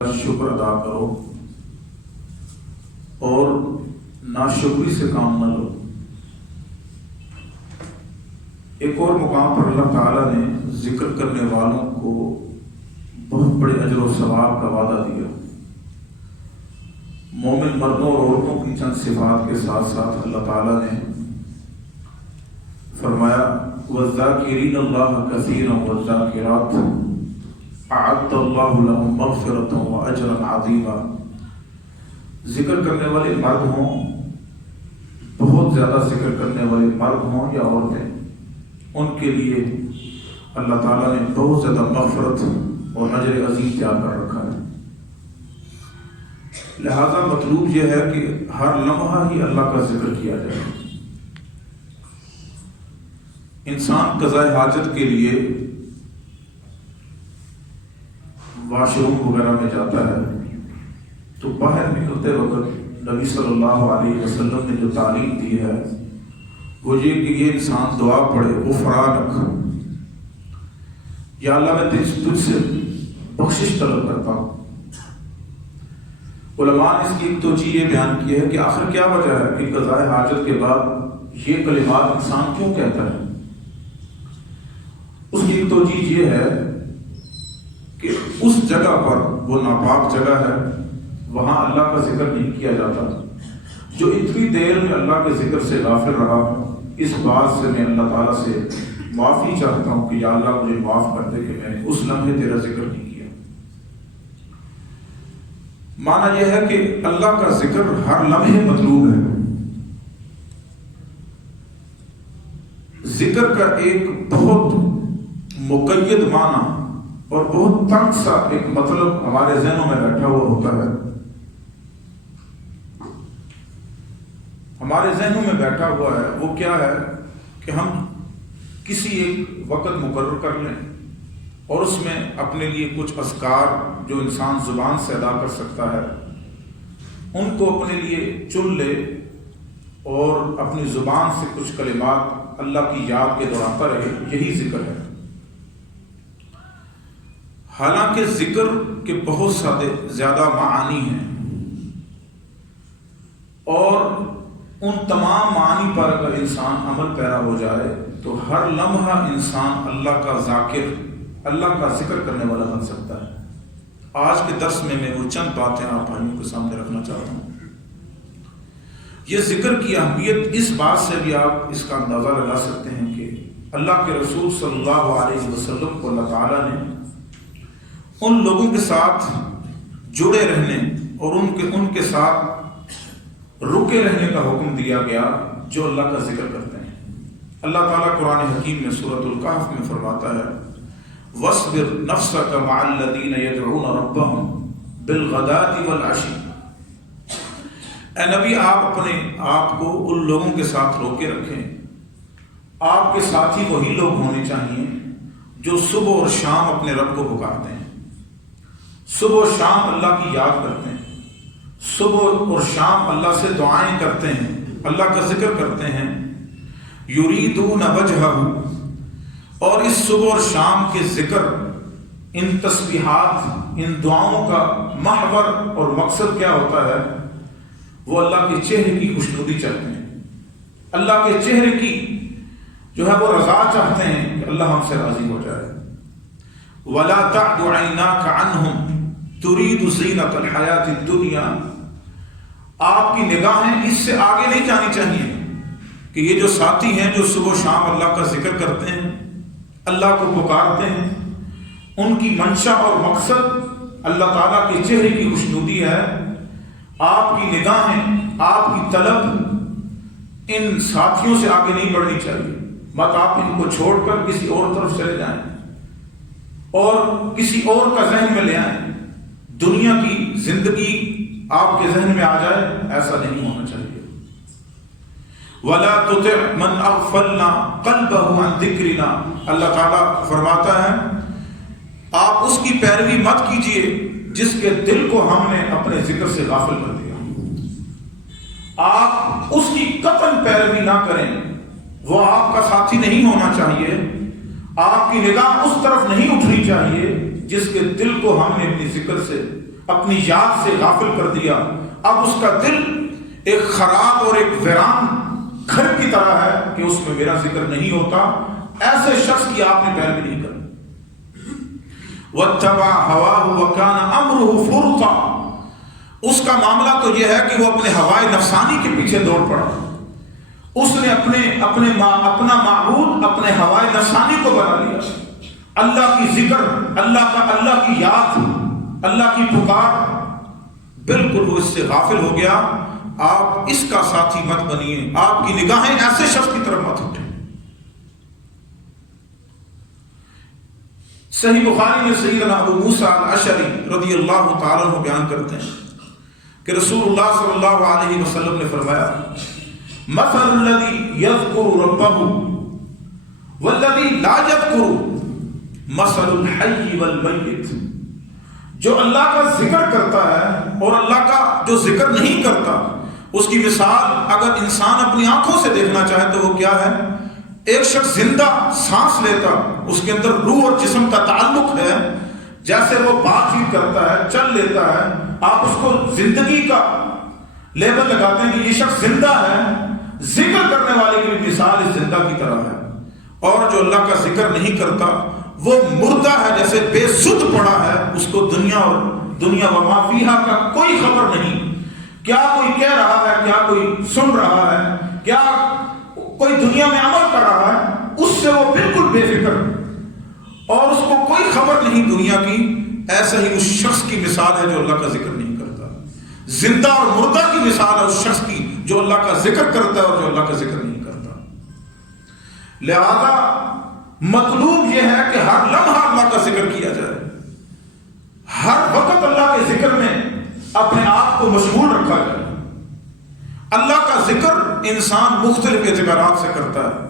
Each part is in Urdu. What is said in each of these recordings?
شکر ادا کرو اور ناشکری سے کام نہ لو۔ ایک اور مقام پر اللہ تعالیٰ نے ذکر کرنے والوں کو بہت بڑے اجر و ثواب کا وعدہ دیا۔ مومن مردوں اور عورتوں کی چند صفات کے ساتھ ساتھ اللہ تعالیٰ نے فرمایا وَالذَّاكِرِينَ اللَّهَ كَثِيرًا وَالذَّاكِرَاتِ اعد اللہ لہم مغفرۃ واجرا عظیما۔ ذکر کرنے والے مرد ہوں، بہت زیادہ ذکر کرنے والے مرد ہوں یا عورتیں، ان کے لیے اللہ تعالیٰ نے بہت زیادہ مغفرت اور اجر عظیم تیار کر رکھا ہے۔ لہذا مطلوب یہ ہے کہ ہر لمحہ ہی اللہ کا ذکر کیا جائے۔ انسان قضاء حاجت کے لیے واش روم وغیرہ میں جاتا ہے تو باہر نکلتے وقت نبی صلی اللہ علیہ وسلم نے جو تعلیم دی ہے وہ یہ کہ یہ انسان دعا پڑھے غفرانک، یا اللہ میں تجھ سے بخشش طلب کرتا ہوں۔ علماء نے اس کی ایک توجیہ یہ بیان کی ہے کہ آخر کیا وجہ ہے کہ قضاء حاجت کے بعد یہ کلمات انسان کیوں کہتا ہے؟ اس کی ایک توجیہ یہ ہے کہ اس جگہ پر وہ ناپاک جگہ ہے، وہاں اللہ کا ذکر نہیں کیا جاتا۔ جو اتنی دیر میں اللہ کے ذکر سے غافل رہا ہوں، اس بات سے میں اللہ تعالیٰ سے معافی چاہتا ہوں کہ یا اللہ مجھے معاف کر دے کہ میں نے اس لمحے تیرا ذکر نہیں کیا۔ معنی یہ ہے کہ اللہ کا ذکر ہر لمحے مطلوب ہے۔ ذکر کا ایک بہت مقید معنی اور بہت تنگ سا ایک مطلب ہمارے ذہنوں میں بیٹھا ہوا ہوتا ہے۔ ہمارے ذہنوں میں بیٹھا ہوا ہے وہ کیا ہے کہ ہم کسی ایک وقت مقرر کر لیں اور اس میں اپنے لیے کچھ اذکار جو انسان زبان سے ادا کر سکتا ہے ان کو اپنے لیے چن لے اور اپنی زبان سے کچھ کلمات اللہ کی یاد کے دہراتا رہے، یہی ذکر ہے۔ حالانکہ ذکر کے بہت زیادہ معانی ہیں اور ان تمام معانی پر اگر انسان عمل پیرا ہو جائے تو ہر لمحہ انسان اللہ کا ذاکر، اللہ کا ذکر کرنے والا بن سکتا ہے۔ آج کے درس میں وہ چند باتیں آپ بھائیوں کے سامنے رکھنا چاہتا ہوں۔ یہ ذکر کی اہمیت اس بات سے بھی آپ اس کا اندازہ لگا سکتے ہیں کہ اللہ کے رسول صلی اللہ علیہ وسلم کو اللہ تعالیٰ نے ان لوگوں کے ساتھ جڑے رہنے اور ان کے ساتھ رکے رہنے کا حکم دیا گیا جو اللہ کا ذکر کرتے ہیں۔ اللہ تعالیٰ قرآن حکیم میں سورۃ الکہف میں فرماتا ہے وَاصْبِرْ نَفْسَكَ مَعَ الَّذِينَ يَدْعُونَ رَبَّهُمْ بِالْغَدَاةِ وَالْعَشِيِّ۔ اے نبی آپ اپنے آپ کو ان لوگوں کے ساتھ روکے رکھیں۔ آپ کے ساتھی وہی لوگ ہونے چاہیے جو صبح اور شام اپنے رب کو پکارتے ہیں، صبح و شام اللہ کی یاد کرتے ہیں، صبح اور شام اللہ سے دعائیں کرتے ہیں، اللہ کا ذکر کرتے ہیں۔ یریدون وجہہ، اور اس صبح اور شام کے ذکر، ان تسبیحات، ان دعاؤں کا محور اور مقصد کیا ہوتا ہے؟ وہ اللہ کے چہرے کی خوشنودی چاہتے ہیں، اللہ کے چہرے کی جو ہے وہ رضا چاہتے ہیں کہ اللہ ہم سے راضی ہو جائے۔ وَلَا تَعْدُ عَيْنَاكَ عَنْهُمْ تُرِيدُ زِينَةَ الْحَيَاةِ الدُّنْيَا، آپ کی نگاہیں اس سے آگے نہیں جانی چاہیے کہ یہ جو ساتھی ہیں جو صبح و شام اللہ کا ذکر کرتے ہیں، اللہ کو پکارتے ہیں، ان کی منشا اور مقصد اللہ تعالیٰ کے چہرے کی خوشنودی ہے۔ آپ کی نگاہیں، آپ کی طلب ان ساتھیوں سے آگے نہیں بڑھنی چاہیے۔ مت آپ ان کو چھوڑ کر کسی اور طرف چلے جائیں اور کسی اور کا ذہن میں لے آئیں، دنیا کی زندگی آپ کے ذہن میں آ جائے، ایسا نہیں ہونا چاہیے۔ وَلَا تُطِعْ مَنْ أَغْفَلْنَا قَلْبَهُ عَنْ ذِكْرِنَا، اللہ تعالیٰ فرماتا ہے آپ اس کی پیروی مت کیجیے جس کے دل کو ہم نے اپنے ذکر سے غافل کر دیا۔ آپ اس کی قطعاً پیروی نہ کریں، وہ آپ کا ساتھی نہیں ہونا چاہیے، آپ کی نگاہ اس طرف نہیں اٹھنی چاہیے جس کے دل کو ہم نے اپنی ذکر سے، اپنی یاد سے غافل کر دیا، اب اس کا دل ایک خراب اور ایک ویران گھر کی طرح ہے کہ اس میں میرا ذکر نہیں ہوتا، ایسے شخص کی آپ نے پیروی نہیں کرنی۔ وَاتَّبَعَ هَوَاهُ وَكَانَ أَمْرُهُ فُرُطًا، اس کا معاملہ تو یہ ہے کہ وہ اپنے ہوائے نفسانی کے پیچھے دوڑ پڑا، اس نے اپنا معبود اپنے ہوائے نفسانی کو بنا لیا۔ اللہ کی ذکر، اللہ کی یاد، اللہ کی پکار، بالکل وہ اس سے غافل ہو گیا۔ آپ اس کا ساتھی مت بنیے، آپ کی نگاہیں ایسے شخص کی طرف مت اٹھیں۔ صحیح بخاری میں سیدنا ابو موسیٰ الاشعری رضی اللہ تعالیٰ عنہ بیان کرتے ہیں کہ رسول اللہ صلی اللہ علیہ وسلم نے فرمایا، مثل الذی یذکر ربہ والذی لا یذکر مثل الحی والمیت، جو اللہ کا ذکر کرتا ہے اور اللہ کا جو ذکر نہیں کرتا، اس کی مثال اگر انسان اپنی آنکھوں سے دیکھنا چاہے تو وہ کیا ہے؟ ایک شخص زندہ سانس لیتا، اس کے اندر روح اور جسم کا تعلق ہے، جیسے وہ بات چیت کرتا ہے، چل لیتا ہے، آپ اس کو زندگی کا لیبل لگاتے ہیں کہ یہ شخص زندہ ہے، ذکر کرنے والے کی مثال اس زندہ کی طرح ہے۔ اور جو اللہ کا ذکر نہیں کرتا وہ مردہ ہے، جیسے بے سدھ پڑا ہے، اس کو دنیا و ما فیہا کا کوئی خبر نہیں، کیا کوئی کہہ رہا ہے، کیا کوئی سن رہا ہے، کیا کوئی دنیا میں عمل کر رہا ہے، اس سے وہ بالکل بے فکر اور اس کو کوئی خبر نہیں دنیا کی۔ ایسا ہی اس شخص کی مثال ہے جو اللہ کا ذکر نہیں کرتا۔ زندہ اور مردہ کی مثال ہے اس شخص کی جو اللہ کا ذکر کرتا ہے اور جو اللہ کا ذکر نہیں کرتا۔ لہذا مطلوب یہ ہے کہ ہر لمحہ اللہ کا ذکر کیا جائے، ہر وقت اللہ کے ذکر میں اپنے آپ کو مشغول رکھا جائے۔ اللہ کا ذکر انسان مختلف اعتبارات سے کرتا ہے۔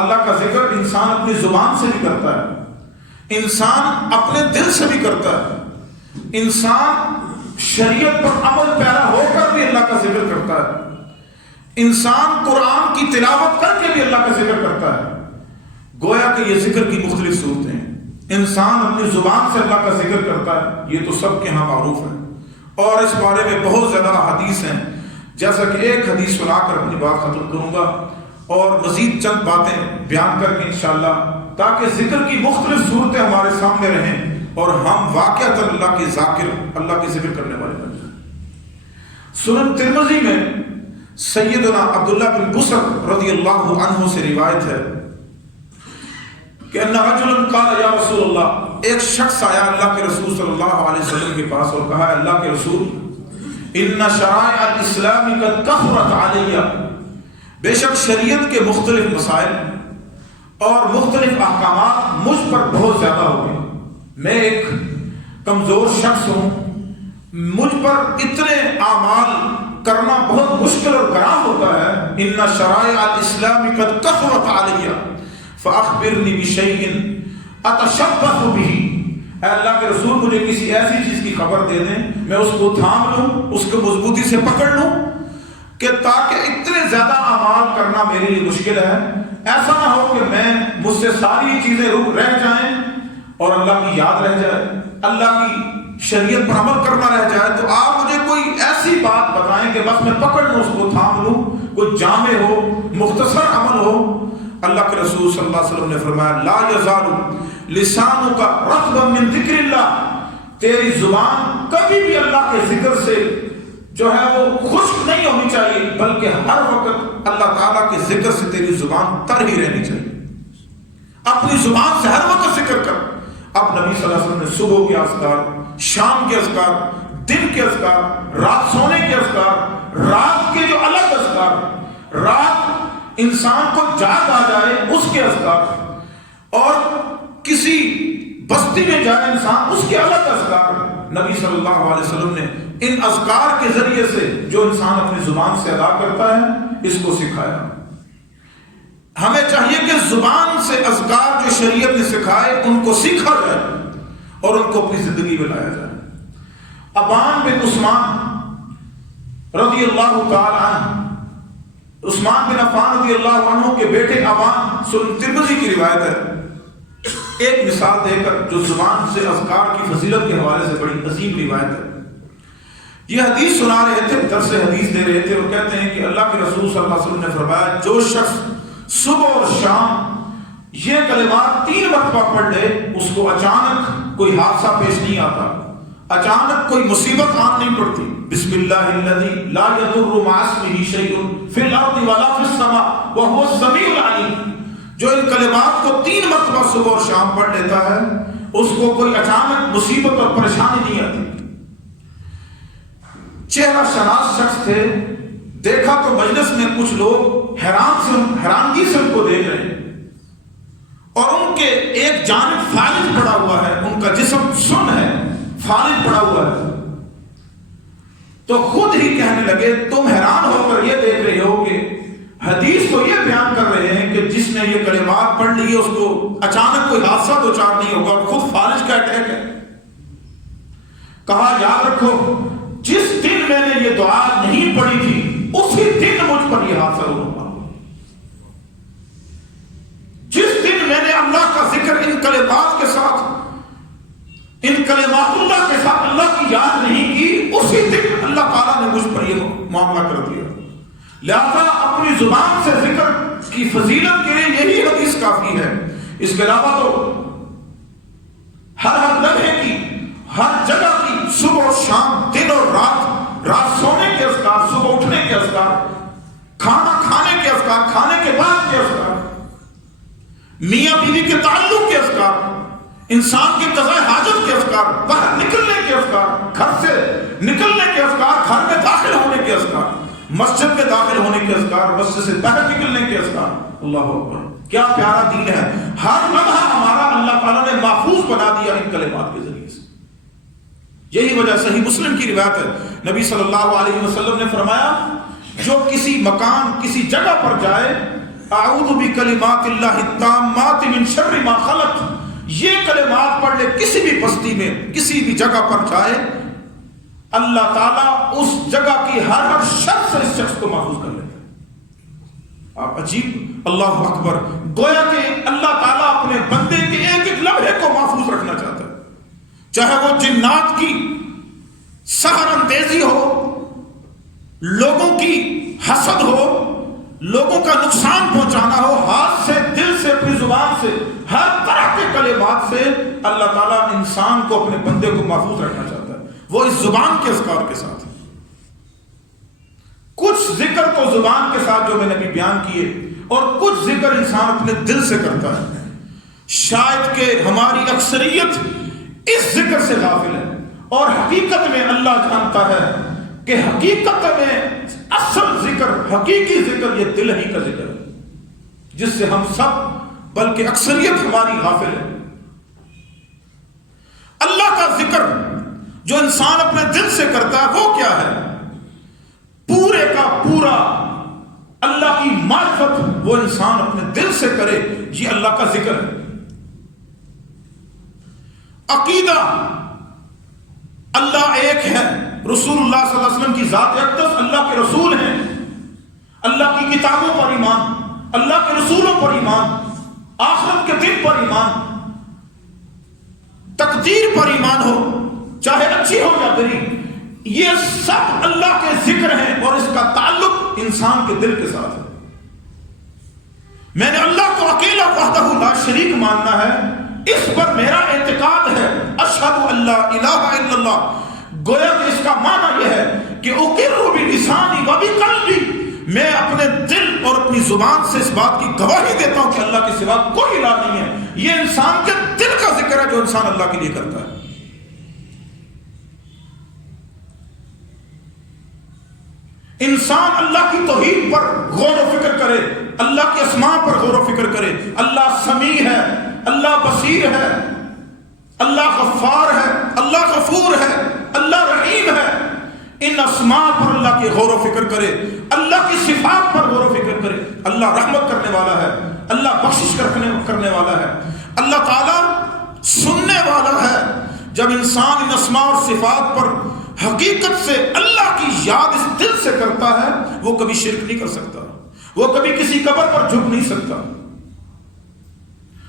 اللہ کا ذکر انسان اپنی زبان سے بھی کرتا ہے، انسان اپنے دل سے بھی کرتا ہے، انسان شریعت پر عمل پیرا ہو کر بھی اللہ کا ذکر کرتا ہے، انسان قرآن کی تلاوت کر کے بھی اللہ کا ذکر کرتا ہے۔ گویا کہ یہ ذکر کی مختلف صورتیں ہیں۔ انسان اپنی زبان سے اللہ کا ذکر کرتا ہے، یہ تو سب کے ہاں معروف ہے، اور اس بارے میں بہت زیادہ حدیث ہیں۔ جیسا کہ ایک حدیث سنا کر اپنی بات ختم کروں گا اور مزید چند باتیں بیان کر کے انشاءاللہ، تاکہ ذکر کی مختلف صورتیں ہمارے سامنے رہیں اور ہم واقعتاً اللہ کے ذاکر، اللہ کے ذکر کرنے والے بن جائیں۔ سنن ترمذی میں سیدنا عبداللہ بن بصر رضی اللہ عنہ سے روایت ہے کہ ان رجل قال یا رسول اللہ، ایک شخص آیا اللہ کے رسول صلی اللہ علیہ وسلم کے پاس اور کہا، اللہ کے رسول، ان شرائع الاسلام قد کثرت علی، بے شک شریعت کے مختلف مسائل اور مختلف احکامات مجھ پر بہت زیادہ ہو گئے، میں ایک کمزور شخص ہوں، مجھ پر اتنے اعمال کرنا بہت مشکل اور گراں ہوتا ہے۔ ان شرائع الاسلام قد کثرت علی فاخبرنی بشیء اتشبث به، اے اللہ کے رسول مجھے کسی ایسی چیز کی خبر دے دیں، میں اس کو تھام لوں، اس کو مضبوطی سے پکڑ لوں، کہ تاکہ اتنے زیادہ اعمال کرنا میرے لیے مشکل ہے، ایسا نہ ہو کہ میں مجھ سے ساری چیزیں رہ جائیں اور اللہ کی یاد رہ جائے، اللہ کی شریعت پر عمل کرنا رہ جائے۔ تو آپ مجھے کوئی ایسی بات بتائیں کہ بس میں پکڑ لوں، اس کو تھام لوں، کوئی جامع ہو، مختصر عمل ہو۔ اللہ کے رسول صلی اللہ علیہ وسلم نے فرمایا، لا یزال لسانک رطبا من ذکر اللہ، تیری زبان کبھی بھی اللہ کے ذکر سے جو ہے وہ خشک نہیں ہونی چاہیے، بلکہ ہر وقت اللہ تعالیٰ کے ذکر سے تیری زبان تر ہی رہنی چاہیے۔ اپنی زبان سے ہر وقت ذکر کر۔ اب نبی صلی اللہ علیہ وسلم نے صبح کے اذکار، شام کے اذکار، دن کے اذکار، رات سونے کے اذکار، رات کے جو الگ اذکار، رات انسان کو جاگ آ جائے اس کے اذکار، اور کسی بستی میں جائے انسان اس کے الگ اذکار، نبی صلی اللہ علیہ وسلم نے ان اذکار کے ذریعے سے جو انسان اپنی زبان سے ادا کرتا ہے اس کو سکھایا۔ ہمیں چاہیے کہ زبان سے اذکار جو شریعت نے سکھائے ان کو سیکھا جائے اور ان کو اپنی زندگی میں لایا جائے۔ ابان بن عثمان رضی اللہ تعالی عنہ، عثمان بن عفان رضی اللہ عنہ کے بیٹے ابان، سنن ترمذی کی روایت ہے، ایک مثال دے کر جو زبان سے اذکار کی فضیلت کے حوالے سے بڑی عظیم روایت ہے. یہ حدیث سنا رہے تھے, درس حدیث دے رہے تھے, اور کہتے ہیں کہ اللہ کے رسول صلی اللہ علیہ وسلم نے فرمایا جو شخص صبح اور شام یہ کلمات 3 مرتبہ پڑھ لے, اس کو اچانک کوئی حادثہ پیش نہیں آتا, اچانک کوئی مصیبت آن نہیں پڑتی. بسم اللہ الذی لا یضر مع اسمہ شیء فی الارض ولا فی السماء وهو السمیع العلیم. جو ان کلمات کو 3 مرتبہ صبح اور شام پڑھ لیتا ہے, اس کو کوئی اچانک مصیبت اور پریشانی نہیں آتی. چہرہ شناس شخص تھے, دیکھا تو مجلس میں کچھ لوگ حیرانگی سے ان کو دیکھ رہے ہیں, اور ان کے ایک جانب فالج پڑا ہوا ہے, ان کا جسم سن ہے, فالج پڑا ہوا ہے. تو خود ہی کہنے لگے تم حیران ہو کر یہ دیکھ رہے ہو کہ حدیث تو یہ بیان کر رہے ہیں کہ جس نے یہ کلمات پڑھ لی اس کو اچانک کوئی حادثہ دوچار نہیں ہوگا, اور خود فالج کا اٹیک ہے. کہا یاد رکھو جس دن میں نے یہ دعا نہیں پڑھی تھی اسی دن مجھ پر یہ حادثہ ہوا. جس دن میں نے اللہ کا ذکر ان کلمات کے ساتھ, ان کلمات اللہ کے ساتھ اللہ کی یاد نہیں کی, اسی دن اللہ تعالیٰ نے مجھ پر یہ معاملہ کر دیا. لہذا اپنی زبان سے ذکر کی فضیلت کے لیے یہی حدیث کافی ہے. اس کے علاوہ تو ہر لمحے کی, ہر جگہ کی, صبح اور شام, دن اور رات, رات سونے کے اذکار, صبح اٹھنے کے اذکار, کھانا کھانے کے اذکار, کھانے کے بعد کے اذکار, میاں بیوی کے تعلق کے اذکار, انسان کی قضاء حاجت کے اذکار, باہر نکلنے کے اذکار, گھر سے نکلنے کے اذکار, گھر میں داخل ہونے کے اذکار, مسجد میں داخل ہونے کے اذکار, مسجد سے باہر نکلنے کے اذکار. اللہ اکبر, کیا پیارا دین ہے. ہر لمحہ ہمارا اللہ تعالیٰ نے محفوظ بنا دیا ان کلمات کے ذریعے سے. یہی وجہ صحیح مسلم کی روایت ہے, نبی صلی اللہ علیہ وسلم نے فرمایا جو کسی مکان, کسی جگہ پر جائے, اعوذ بکلمات اللہ التامات من شر ما خلق, یہ کلمات پڑھ لے, کسی بھی بستی میں, کسی بھی جگہ پر جائے, اللہ تعالیٰ اس جگہ کی ہر شر سے اس شخص کو محفوظ کر لیتا ہے. آپ عجیب, اللہ اکبر, گویا کہ اللہ تعالیٰ اپنے بندے کے ایک ایک لمحے کو محفوظ رکھنا چاہتا ہے. چاہے وہ جنات کی سحر اندیزی ہو, لوگوں کی حسد ہو, لوگوں کا نقصان پہنچانا ہو, ہاتھ سے, دل سے, اپنی زبان سے, ہر طرح کے کلمات سے اللہ تعالیٰ انسان کو, اپنے بندے کو محفوظ رکھنا چاہتا ہے. وہ اس زبان کے اذکار کے ساتھ. کچھ ذکر تو زبان کے ساتھ جو میں نے ابھی بیان کیے, اور کچھ ذکر انسان اپنے دل سے کرتا ہے. شاید کہ ہماری اکثریت اس ذکر سے غافل ہے, اور حقیقت میں اللہ جانتا ہے کہ حقیقت میں اصل ذکر, حقیقی ذکر یہ دل ہی کا ذکر ہے, جس سے ہم سب, بلکہ اکثریت ہماری غافل ہے. اللہ کا ذکر جو انسان اپنے دل سے کرتا ہے وہ کیا ہے؟ پورے کا پورا اللہ کی معرفت وہ انسان اپنے دل سے کرے, یہ اللہ کا ذکر ہے. عقیدہ اللہ ایک ہے, رسول اللہ صلی اللہ علیہ وسلم کی ذات اقدس اللہ کے رسول ہیں, اللہ کی کتابوں پر ایمان, اللہ کے رسولوں پر ایمان, آخرت کے دن پر ایمان, تقدیر پر ایمان ہو, چاہے اچھی ہو یا بری, یہ سب اللہ کے ذکر ہیں, اور اس کا تعلق انسان کے دل کے ساتھ ہے. میں نے اللہ کو اکیلا وحدہ لا شریک ماننا ہے, اس پر میرا اعتقاد ہے. اشہد ان لا الہ الا اللہ, گویا کہ اس کا معنی یہ ہے کہ اقر بلسانی و بقلبی, میں اپنے دل اور اپنی زبان سے اس بات کی گواہی دیتا ہوں کہ اللہ کے سوا کوئی الہ نہیں ہے. یہ انسان کے دل کا ذکر ہے جو انسان اللہ کے لیے کرتا ہے. انسان اللہ کی توحید پر غور و فکر کرے, اللہ کے اسماء پر غور و فکر کرے. اللہ سمیع ہے, اللہ بصیر ہے, اللہ غفار ہے, اللہ غفور ہے, اللہ رحیم ہے. ان اسماء پر اللہ کے غور و فکر کرے, اللہ کی صفات پر غور و فکر کرے. اللہ رحمت کرنے والا ہے, اللہ بخشش کرنے والا ہے, اللہ تعالی سننے والا ہے. جب انسان ان اسماء اور صفات پر حقیقت سے اللہ کی یاد اس دل سے کرتا ہے, وہ کبھی شرک نہیں کر سکتا, وہ کبھی کسی قبر پر جھک نہیں سکتا,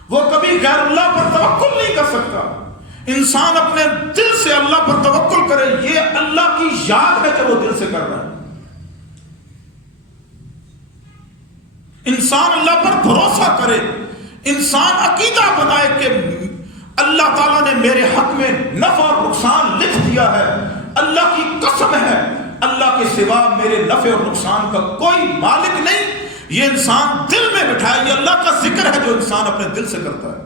وہ کبھی غیر اللہ پر توکل نہیں کر سکتا. انسان اپنے دل سے اللہ پر توکل کرے، یہ اللہ کی یاد ہے کہ وہ دل سے کر رہا ہے. انسان اللہ پر بھروسہ کرے، انسان عقیدہ بنائے کہ اللہ تعالیٰ نے میرے حق میں نفع اور نقصان لکھ دیا ہے، اللہ کی قسم ہے اللہ کے سوا میرے نفع اور نقصان کا کوئی مالک نہیں. یہ انسان دل میں بٹھائے، یہ اللہ کا ذکر ہے جو انسان اپنے دل سے کرتا ہے.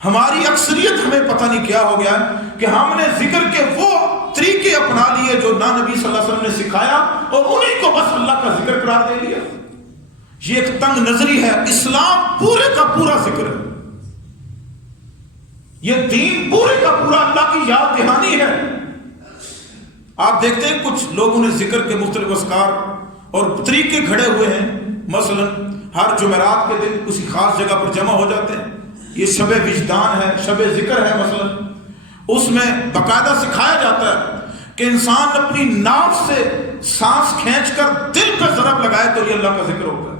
ہماری اکثریت ہمیں پتہ نہیں کیا ہو گیا ہے کہ ہم نے ذکر کے وہ طریقے اپنا لیے جو نہ نبی صلی اللہ علیہ وسلم نے سکھایا اور انہیں کو بس اللہ کا ذکر قرار دے لیا. یہ ایک تنگ نظری ہے. اسلام پورے کا پورا ذکر ہے، یہ دین پورے کا پورا اللہ کی یاد دہانی ہے. آپ دیکھتے ہیں کچھ لوگوں نے ذکر کے مختلف اذکار اور طریقے گھڑے ہوئے ہیں. مثلا ہر جمعرات کے دن کسی خاص جگہ پر جمع ہو جاتے ہیں، یہ شب وجدان ہے، شب ذکر ہے. مثلا اس میں باقاعدہ سکھایا جاتا ہے کہ انسان اپنی ناف سے سانس کھینچ کر دل پہ ضرب لگائے تو یہ اللہ کا ذکر ہوتا ہے.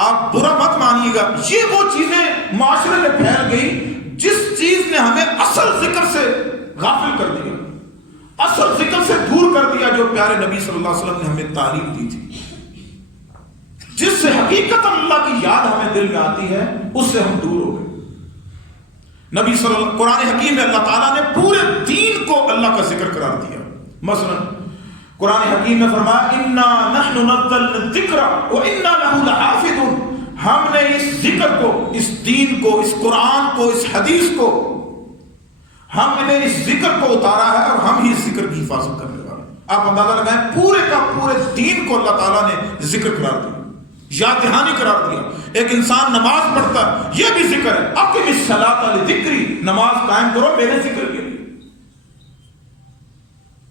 آپ برا مت مانیے گا، یہ وہ چیزیں معاشرے میں پھیل گئی جس چیز نے ہمیں اصل ذکر سے غافل کر دیا، اصل ذکر سے دور کر دیا جو پیارے نبی صلی اللہ علیہ وسلم نے ہمیں تعلیم دی تھی، جس سے حقیقت اللہ کی یاد ہمیں دل میں آتی ہے، اس سے ہم دور ہو گئے. نبی صلی اللہ قرآن حکیم میں اللہ تعالیٰ نے پورے دین کو اللہ کا ذکر قرار دیا. مثلا قرآن حکیم میں فرمایا اِنَّا نَحْنُ نَزَّلْنَا الذِّكْرَ وَإِنَّا لَهُ لَحَافِظُونَ. ہم نے اس ذکر کو، اس دین کو، اس قرآن کو، اس حدیث کو، ہم نے اس ذکر کو اتارا ہے اور ہم ہی اس ذکر کی حفاظت کرنے والے. آپ اندازہ لگائیں، پورے کا پورے دین کو اللہ تعالیٰ نے ذکر قرار دیا، یاد دہانی قرار دیا. ایک انسان نماز پڑھتا ہے، یہ بھی ذکر ہے. اقم الصلاۃ لذکری، نماز قائم کرو میرے ذکر کے لیے.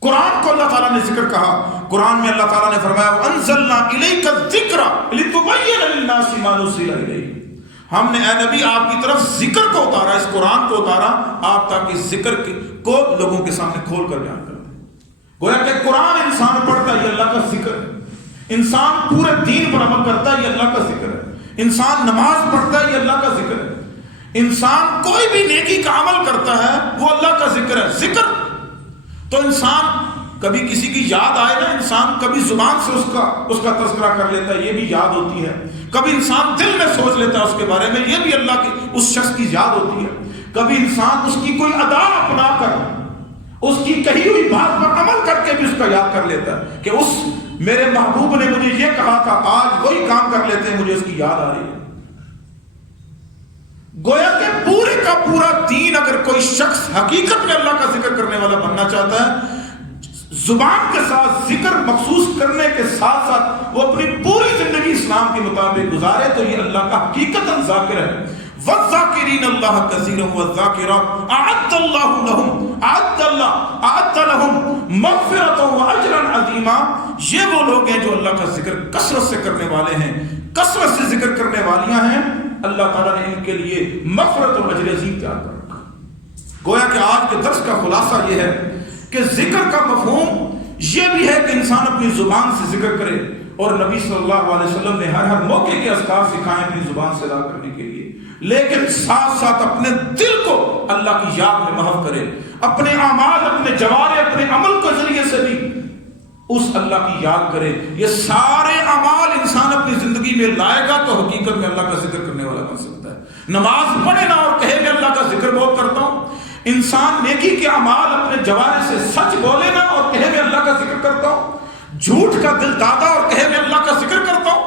قرآن کو اللہ تعالیٰ نے ذکر کہا. قرآن میں اللہ تعالیٰ نے فرمایا وَأَنزَلْنَا إِلَيْكَ الذِّكْرَ لِتُبَيِّنَ لِلنَّاسِ مَا نُزِّلَ إِلَيْهِمْ. ہم نے اے نبی آپ کی طرف ذکر کو اتارا، اس قرآن کو اتارا آپ تاکہ اس ذکر کو لوگوں کے سامنے کھول کر بیان کر دیں. گویا کہ قرآن انسان پڑھتا ہے، یہ اللہ کا ذکر ہے. انسان پورے دین پر عمل کرتا ہے، یہ اللہ کا ذکر ہے. انسان نماز پڑھتا ہے، یہ اللہ کا ذکر ہے. انسان کوئی بھی نیکی کا عمل کرتا ہے وہ اللہ کا ذکر ہے. ذکر تو انسان کبھی کسی کی یاد آئے نا، انسان کبھی زبان سے اس کا تذکرہ کر لیتا ہے، یہ بھی یاد ہوتی ہے. کبھی انسان دل میں سوچ لیتا ہے اس کے بارے میں، یہ بھی اللہ کی اس شخص کی یاد ہوتی ہے. کبھی انسان اس کی کوئی ادا اپنا کر، اس کی کہی ہوئی بات پر عمل کر کے بھی اس کا یاد کر لیتا ہے کہ اس میرے محبوب نے مجھے یہ کہا تھا، آج وہی کام کر لیتے ہیں، مجھے اس کی یاد آ رہی ہے. گویا کہ پورے کا پورا دین اگر کوئی شخص حقیقت میں اللہ کا ذکر کرنے والا بننا چاہتا ہے، زبان کے ساتھ ذکر مخصوص کرنے کے ساتھ ساتھ وہ اپنی پوری زندگی اسلام کے مطابق گزارے تو یہ اللہ کا حقیقتاً ذاکر ہے. وَالذَّاكِرِينَ اللَّهَ كَثِيرًا وَالذَّاكِرَاتِ أَعَدَّ لَهُمْ مَغْفِرَةً وَأَجْرًا عَظِيمًا. یہ وہ لوگ ہیں جو اللہ کا ذکر کثرت سے کرنے والے ہیں، کثرت سے ذکر کرنے والیاں ہیں. اللہ تعالیٰ نے ان کے لیے مغفرت اور اجر عظیم تیار کر رکھا. گویا کہ آج کے درس کا خلاصہ یہ ہے کہ ذکر کا مفہوم یہ بھی ہے کہ انسان اپنی زبان سے ذکر کرے، اور نبی صلی اللہ علیہ وسلم نے ہر موقع کے اذکار سکھائے اپنی زبان سے ادا کرنے کے لیے، لیکن ساتھ ساتھ اپنے دل کو اللہ کی یاد میں محو کرے، اپنے اعمال، اپنے جوارح، اپنے عمل کے ذریعے سے بھی اس اللہ کی یاد کرے. یہ سارے اعمال انسان اپنی زندگی میں لائے گا تو حقیقت میں اللہ کا ذکر کرنے والا بن سکتا ہے. نماز پڑھے نا اور کہے میں اللہ کا ذکر بہت کرتا ہوں. انسان نیکی کے اعمال اپنے جوارح سے سچ بولے نا اور کہے میں اللہ کا ذکر کرتا ہوں. جھوٹ کا دل دادا اور کہے میں اللہ کا ذکر کرتا ہوں.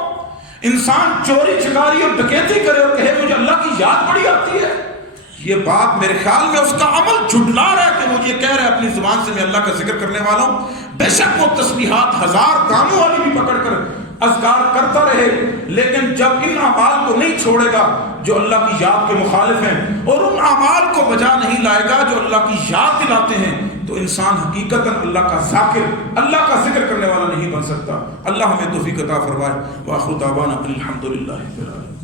انسان چوری چکاری اور ڈکیتی کرے اور کہے مجھے اللہ کی یاد بڑی آتی ہے. یہ بات میرے خیال میں اس کا عمل جھٹلا رہا ہے کہ وہ یہ کہہ رہا ہے اپنی زبان سے میں اللہ کا ذکر کرنے والا ہوں. بے شک وہ تسبیحات 1000 کاموں والی بھی پکڑ کر اذکار کرتا رہے، لیکن جب ان اعمال کو نہیں چھوڑے گا جو اللہ کی یاد کے مخالف ہیں اور ان اعمال کو بجا نہیں لائے گا جو اللہ کی یاد دلاتے ہیں، تو انسان حقیقتاً اللہ کا ذاکر، اللہ کا ذکر کرنے والا نہیں بن سکتا. اللہ ہمیں توفیق عطا فرمائے. وآخر دعوانا الحمدللہ رب العالمین.